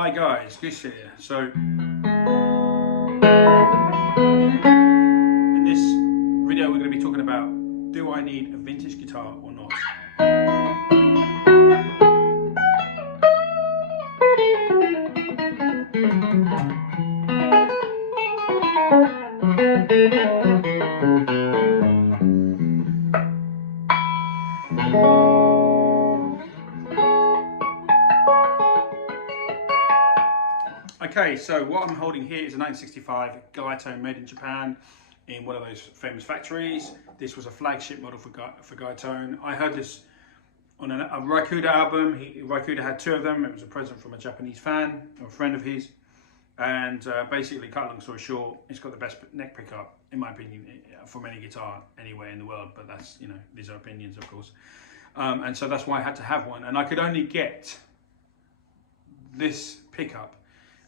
Hi guys, Gus here. So in this video we're going to be talking about, do I need a vintage guitar or not? Okay, so what I'm holding here is a 1965 Gaito made in Japan in one of those famous factories. This was a flagship model for Gaito. I heard this on a Raikuda album. Raikuda had two of them. It was a present from a Japanese fan or a friend of his. And basically, cut a long story short, it's got the best neck pickup, in my opinion, from any guitar anywhere in the world. But that's, these are opinions, of course. And so that's why I had to have one. And I could only get this pickup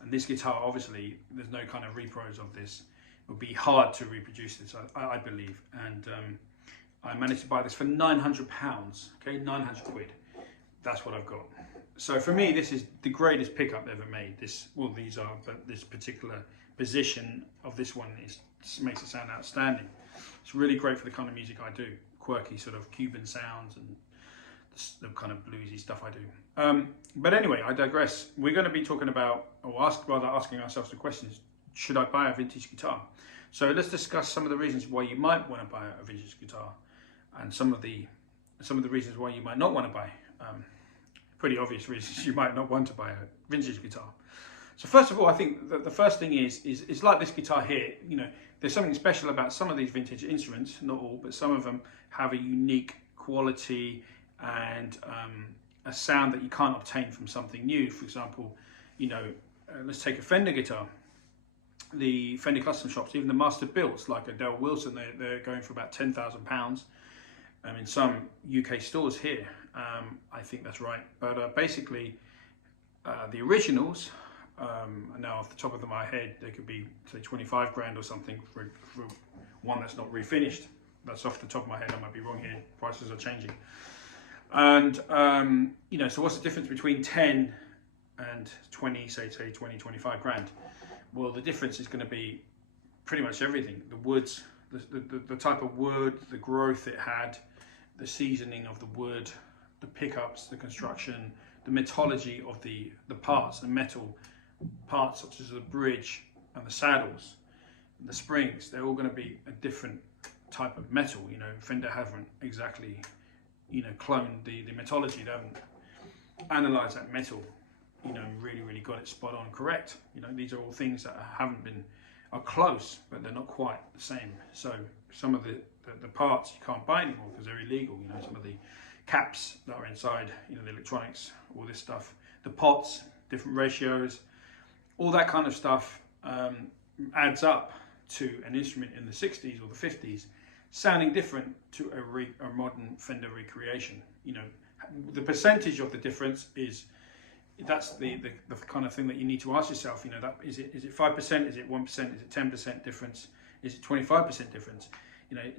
and this guitar. Obviously, there's no kind of repros of this. It would be hard to reproduce this, I believe. And I managed to buy this for £900. Okay, 900 quid. That's what I've got. So for me, this is the greatest pickup ever made. These are, but this particular position of this one makes it sound outstanding. It's really great for the kind of music I do, quirky sort of Cuban sounds and the kind of bluesy stuff I do. But anyway, I digress. We're going to be talking about, or asking ourselves the questions: should I buy a vintage guitar? So let's discuss some of the reasons why you might want to buy a vintage guitar, and some of the reasons why you might not want to buy. Pretty obvious reasons you might not want to buy a vintage guitar. So first of all, I think that the first thing is like this guitar here. There's something special about some of these vintage instruments, not all, but some of them have a unique quality and a sound that you can't obtain from something new. For example, let's take a Fender guitar. The Fender custom shops, even the master builts like a Del Wilson, they're going for about £10,000 in some UK stores here. I think that's right. But basically, the originals, now off the top of my head, they could be, say, 25 grand or something for one that's not refinished. That's off the top of my head. I might be wrong here. Prices are changing. And, so what's the difference between 10 and 20, say 20, 25 grand? Well, the difference is going to be pretty much everything. The woods, the type of wood, the growth it had, the seasoning of the wood, the pickups, the construction, the metallurgy of the parts, the metal parts such as the bridge and the saddles, and the springs. They're all going to be a different type of metal. Fender haven't exactly, cloned the metallurgy. They haven't analysed that metal, really got it spot on correct. These are all things that are close, but they're not quite the same. So some of the parts you can't buy anymore because they're illegal. Some of the caps that are inside, the electronics, all this stuff, the pots, different ratios, all that kind of stuff adds up to an instrument in the 60s or the 50s sounding different to a modern Fender recreation. The percentage of the difference that's the kind of thing that you need to ask yourself. That is it 5%, is it 1%, is it 10% difference, is it 25% difference?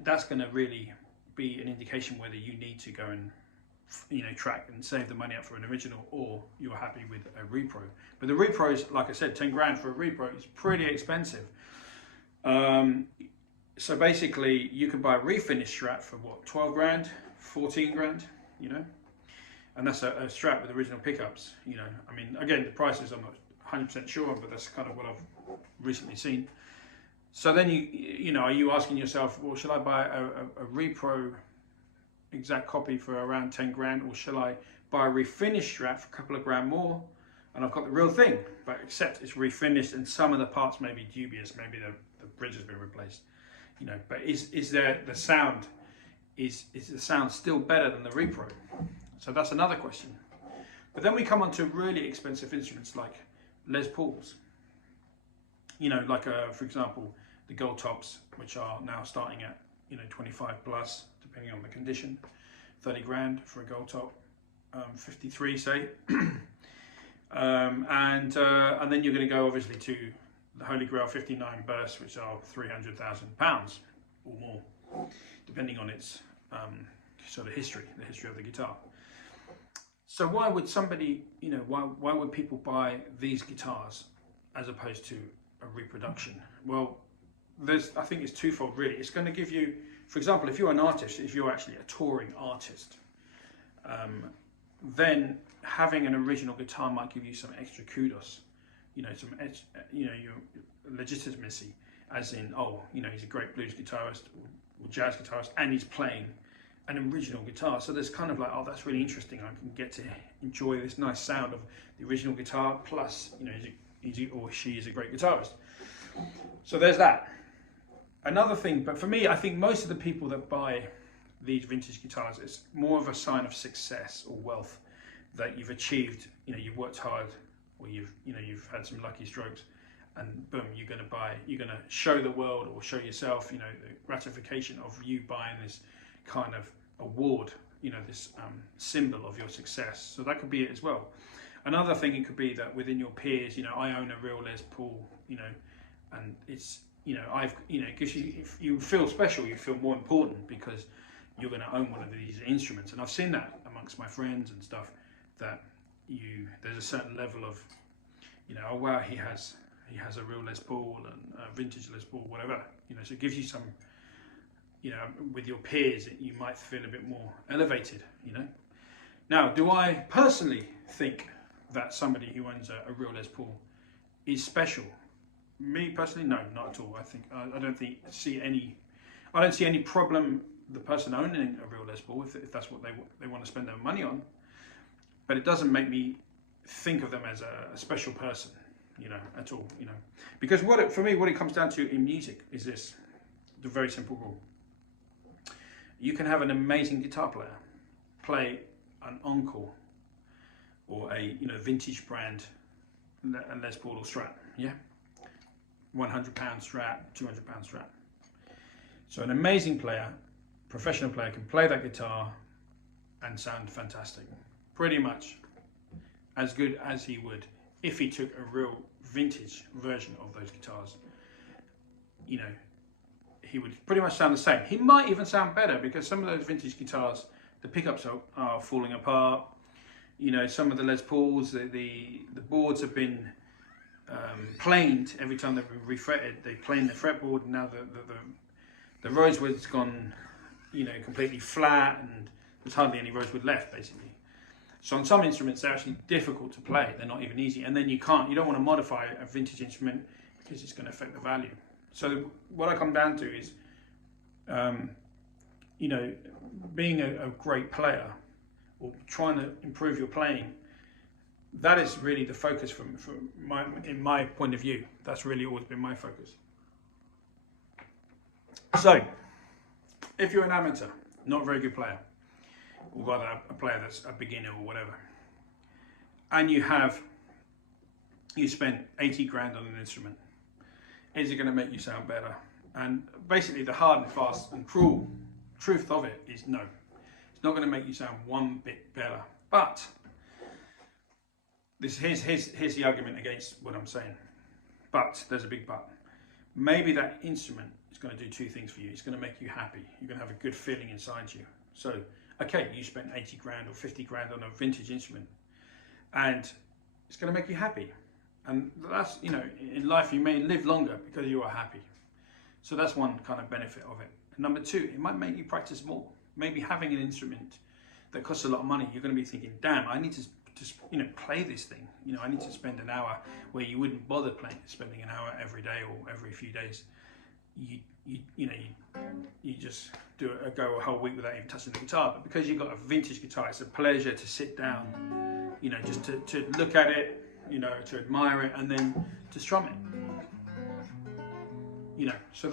That's going to really be an indication whether you need to go and track and save the money up for an original, or you're happy with a repro. But the repro is, like I said, 10 grand for a repro is pretty expensive. So basically you can buy a refinished Strat for what, 12 grand, 14 grand, and that's a Strat with original pickups. Again, the prices I'm not 100% sure on, but that's kind of what I've recently seen. So then are you asking yourself, well, should I buy a repro exact copy for around 10 grand, or shall I buy a refinished Strat for a couple of grand more, and I've got the real thing, but except it's refinished and some of the parts may be dubious, maybe the bridge has been replaced, but is there the sound, is the sound still better than the repro? So that's another question. But then we come on to really expensive instruments like Les Pauls, for example, the Gold Tops, which are now starting at 25 plus, depending on the condition, 30 grand for a Gold Top, 53 say, and then you're going to go obviously to the Holy Grail 59 bursts, which are £300,000 or more, depending on its sort of history, the history of the guitar. So why would somebody, why would people buy these guitars as opposed to a reproduction? Well, I think it's twofold really. It's going to give you, for example, if you're an artist, if you're actually a touring artist, then having an original guitar might give you some extra kudos, your legitimacy, as in, he's a great blues guitarist or jazz guitarist, and he's playing an original guitar. So there's kind of like, that's really interesting. I can get to enjoy this nice sound of the original guitar, plus, he or she is a great guitarist. So there's that. Another thing, but for me, I think most of the people that buy these vintage guitars, it's more of a sign of success or wealth, that you've achieved, you've worked hard, or you've had some lucky strokes, and boom, you're going to show the world or show yourself, the gratification of you buying this kind of award, this symbol of your success. So that could be it as well. Another thing, it could be that within your peers, I own a real Les Paul, and it's, because if you feel special, you feel more important because you're going to own one of these instruments. And I've seen that amongst my friends and stuff, that there's a certain level of, oh wow, he has a real Les Paul and a vintage Les Paul, whatever, so it gives you some, with your peers, you might feel a bit more elevated, Now, do I personally think that somebody who owns a real Les Paul is special? Me personally, no, not at all. I don't see any problem the person owning a real Les Paul, if that's what they want to spend their money on. But it doesn't make me think of them as a special person, at all, Because what it comes down to in music is this, the very simple rule. You can have an amazing guitar player play an Encore or a vintage brand Les Paul or Strat, yeah, £100 Strat, £200 Strat. So an amazing player, professional player, can play that guitar and sound fantastic, pretty much as good as he would if he took a real vintage version of those guitars. He would pretty much sound the same. He might even sound better, because some of those vintage guitars, the pickups are falling apart. Some of the Les Pauls, the boards have been planed every time they've been refretted. They planed the fretboard, and now the rosewood's gone, completely flat, and there's hardly any rosewood left, basically. So on some instruments, they're actually difficult to play. They're not even easy. And then you don't want to modify a vintage instrument because it's going to affect the value. So what I come down to is, being a great player or trying to improve your playing, that is really the focus in my point of view. That's really always been my focus. So, if you're an amateur, not a very good player, or rather a player that's a beginner or whatever, and you spent 80 grand on an instrument, is it going to make you sound better? And basically the hard and fast and cruel truth of it is no. It's not going to make you sound one bit better. But here's the argument against what I'm saying. But there's a big but. Maybe that instrument is going to do two things for you. It's going to make you happy. You're going to have a good feeling inside you. So, okay, you spent 80 grand or 50 grand on a vintage instrument, and it's going to make you happy. And that's, in life you may live longer because you are happy. So that's one kind of benefit of it. And number two, it might make you practice more. Maybe having an instrument that costs a lot of money, you're going to be thinking, damn, I need to play this thing. I need to spend an hour where you wouldn't bother spending an hour every day or every few days. You just go a whole week without even touching the guitar. But because you've got a vintage guitar, it's a pleasure to sit down, just to look at it, to admire it, and then to strum it. So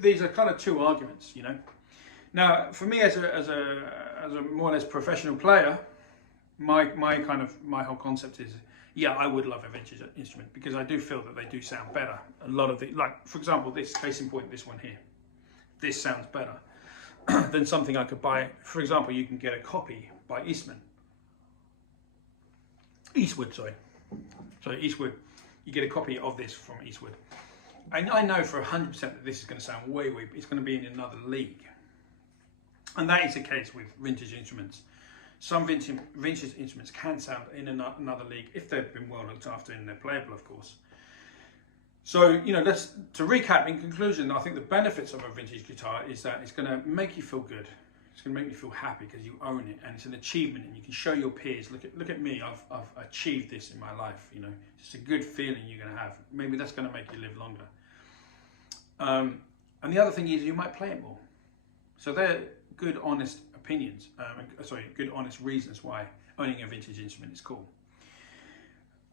these are kind of two arguments. Now, for me as a more or less professional player, my whole concept is, yeah, I would love a vintage instrument because I do feel that they do sound better. A lot of for example, this case in point, this one here, this sounds better than something I could buy. For example, you can get a copy by Eastwood, Eastwood, you get a copy of this from Eastwood. And I know for 100% that this is going to sound it's going to be in another league. And that is the case with vintage instruments. Some vintage instruments can sound in another league if they've been well looked after and they're playable, of course. So, you know, to recap, in conclusion, I think the benefits of a vintage guitar is that it's going to make you feel good. It's going to make you feel happy because you own it, and it's an achievement, and you can show your peers, look at me, I've achieved this in my life. You know, it's a good feeling you're going to have. Maybe that's going to make you live longer. And the other thing is you might play it more. So they're good, honest opinions. Good, honest reasons why owning a vintage instrument is cool.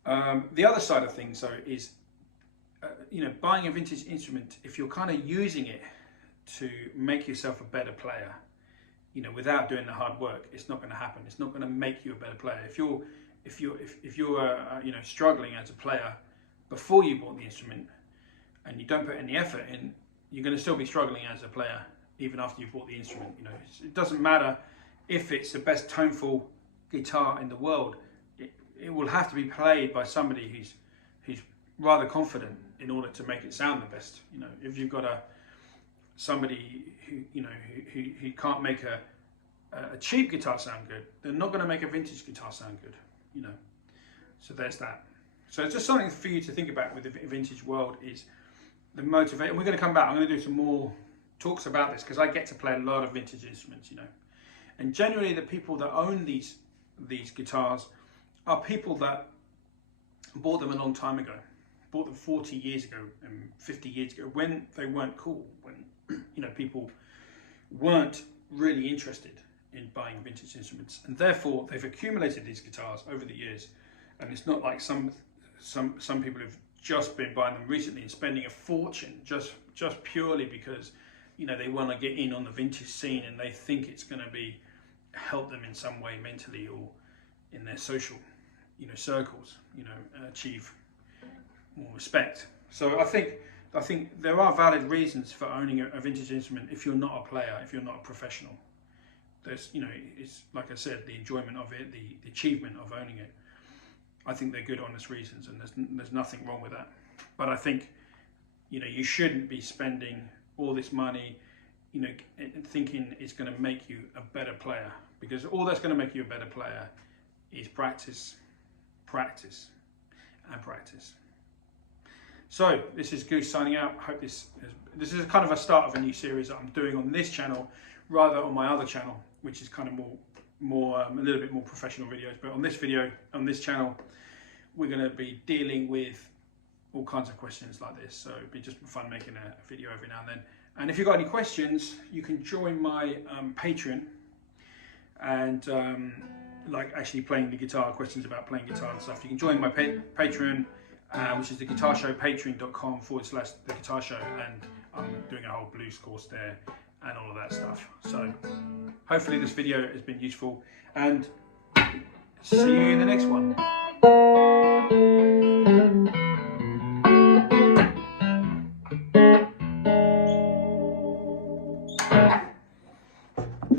The other side of things, though, is you know, buying a vintage instrument, if you're kind of using it to make yourself a better player, you know, without doing the hard work, it's not going to happen. It's not going to make you a better player. If you're you know, struggling as a player before you bought the instrument and you don't put any effort in, you're going to still be struggling as a player even after you've bought the instrument. You know, it doesn't matter if it's the best toneful guitar in the world. It will have to be played by somebody who's rather confident in order to make it sound the best. You know, if you've got somebody who, you know, who can't make a cheap guitar sound good, they're not going to make a vintage guitar sound good. You know, so there's that. So it's just something for you to think about with the vintage world, is the motivation. And we're going to come back. I'm going to do some more talks about this because I get to play a lot of vintage instruments, you know, and generally the people that own these guitars are people that bought them a long time ago, bought them 40 years ago and 50 years ago, when they weren't cool, when, you know, people weren't really interested in buying vintage instruments, and therefore they've accumulated these guitars over the years. And it's not like some people who've just been buying them recently and spending a fortune just purely because, you know, they want to get in on the vintage scene and they think it's going to help them in some way mentally or in their social, you know, circles, you know, achieve more respect. So I think there are valid reasons for owning a vintage instrument if you're not a player, if you're not a professional. There's, you know, it's like I said, the enjoyment of it, the achievement of owning it. I think they're good, honest reasons, and there's nothing wrong with that. But I think, you know, you shouldn't be spending all this money, you know, thinking it's going to make you a better player, because all that's going to make you a better player is practice, practice, and practice. So this is Goose signing out. Hope this is kind of a start of a new series that I'm doing on this channel, rather on my other channel, which is kind of more a little bit more professional videos. But on this channel, we're going to be dealing with all kinds of questions like this. So it'd be just fun making a video every now and then. And if you've got any questions, you can join my Patreon, and like actually playing the guitar, questions about playing guitar and stuff. You can join my Patreon, which is the Guitar Show, patreon.com/the Guitar Show, and I'm doing a whole blues course there and all of that stuff. So hopefully this video has been useful, and see you in the next one.